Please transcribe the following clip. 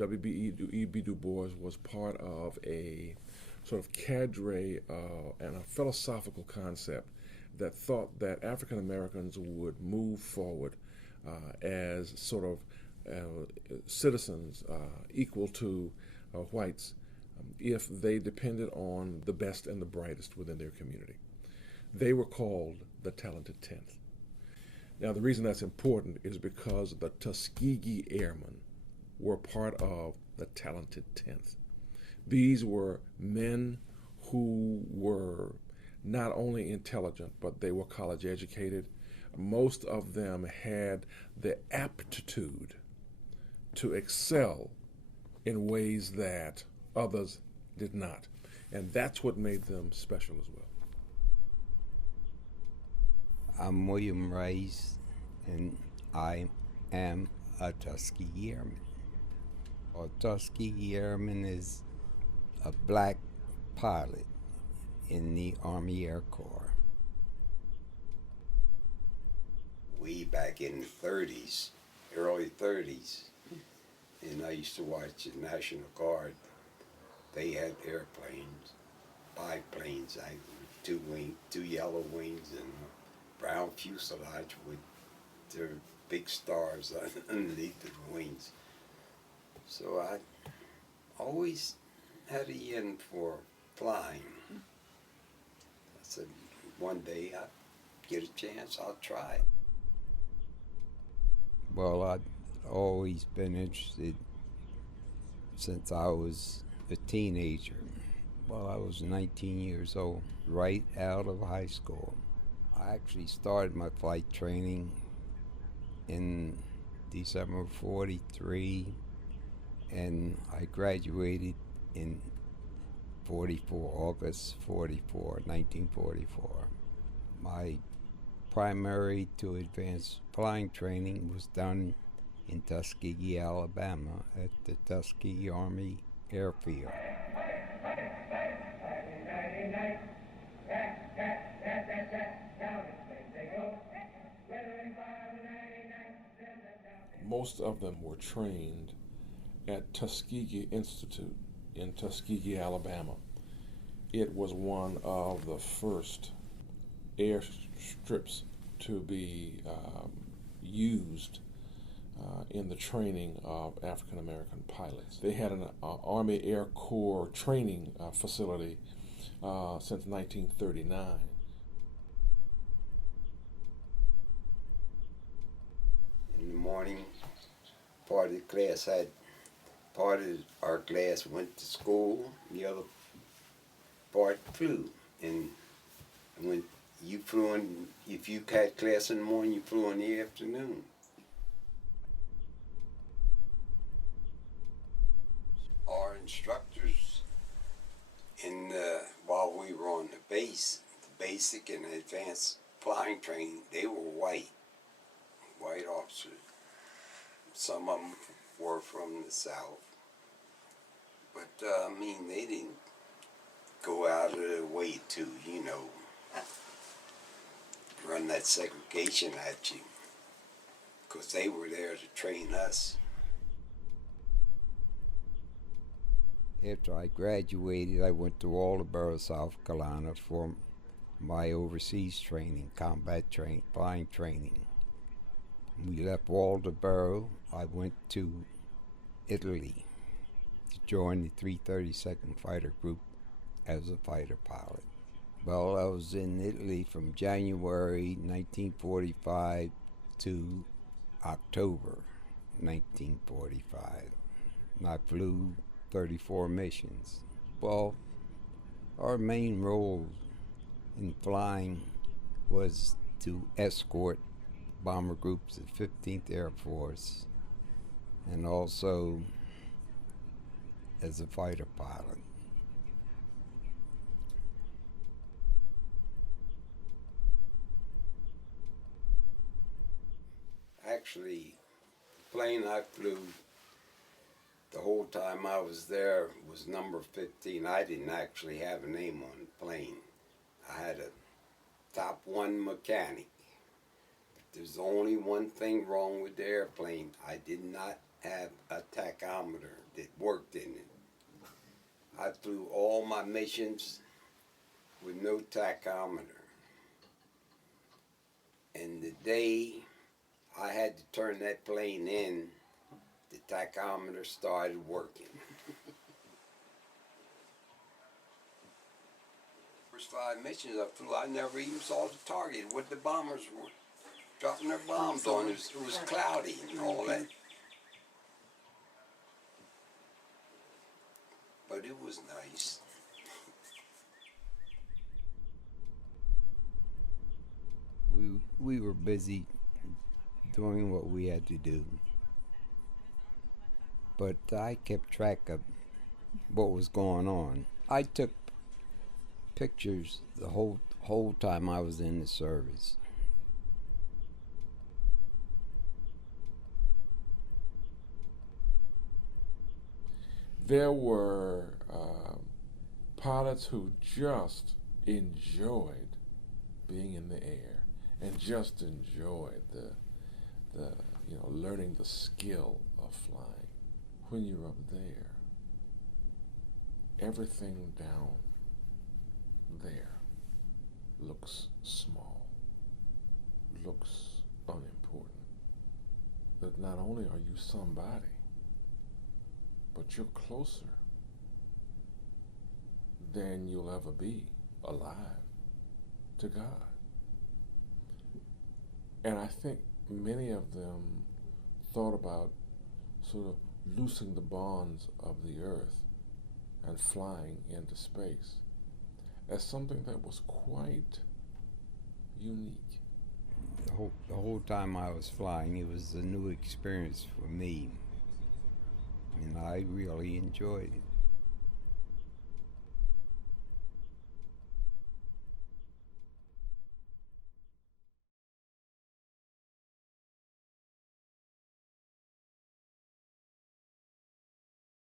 W.E.B. Du Bois was part of a sort of cadre and a philosophical concept that thought that African Americans would move forward as sort of citizens equal to whites if they depended on the best and the brightest within their community. They were called the Talented Tenth. Now, the reason that's important is because the Tuskegee Airmen were part of the Talented Tenth. These were men who were not only intelligent, but they were college educated. Most of them had the aptitude to excel in ways that others did not. And that's what made them special as well. I'm William Rice, and I am a Tuskegee Airman. A Tuskegee Airman is a black pilot in the Army Air Corps. Way back in the 30s, early 30s, and I used to watch the National Guard. They had airplanes, biplanes, two yellow wings and a brown fuselage with their big stars underneath the wings. So I always had a yen for flying. I said, one day I'll get a chance, I'll try. Well, I've always been interested since I was a teenager. Well, I was 19 years old, right out of high school. I actually started my flight training in December 43, and I graduated in August 1944. My primary to advanced flying training was done in Tuskegee, Alabama at the Tuskegee Army Airfield. Most of them were trained at Tuskegee Institute in Tuskegee, Alabama. It was one of the first airstrips to be used in the training of African American pilots. They had an Army Air Corps training facility since 1939. In the morning, part of our class went to school, the other part flew. And when you flew in, if you had class in the morning, you flew in the afternoon. Our instructors, while we were on the base, the basic and advanced flying training, they were white officers. Some of them were from the South. But, they didn't go out of their way to, run that segregation at you, because they were there to train us. After I graduated, I went to Waldoboro, South Carolina for my overseas training, combat training, flying training. We left Waldoboro. I went to Italy to join the 332nd Fighter Group as a fighter pilot. Well, I was in Italy from January 1945 to October 1945. I flew 34 missions. Well, our main role in flying was to escort bomber groups of 15th Air Force, and also as a fighter pilot. Actually, the plane I flew the whole time I was there was number 15. I didn't actually have a name on the plane. I had a top one mechanic. There's only one thing wrong with the airplane. I did not have a tachometer that worked in it. I flew all my missions with no tachometer. And the day I had to turn that plane in, the tachometer started working. First 5 missions I flew, I never even saw the target, what the bombers were dropping their bombs on. It was cloudy and all that. But it was nice. We were busy doing what we had to do. But I kept track of what was going on. I took pictures the whole time I was in the service. There were pilots who just enjoyed being in the air and just enjoyed the learning the skill of flying. When you're up there, everything down there looks small, looks unimportant. That not only are you somebody, but you're closer than you'll ever be alive to God. And I think many of them thought about sort of loosing the bonds of the earth and flying into space as something that was quite unique. The whole time I was flying, it was a new experience for me, and I really enjoyed it.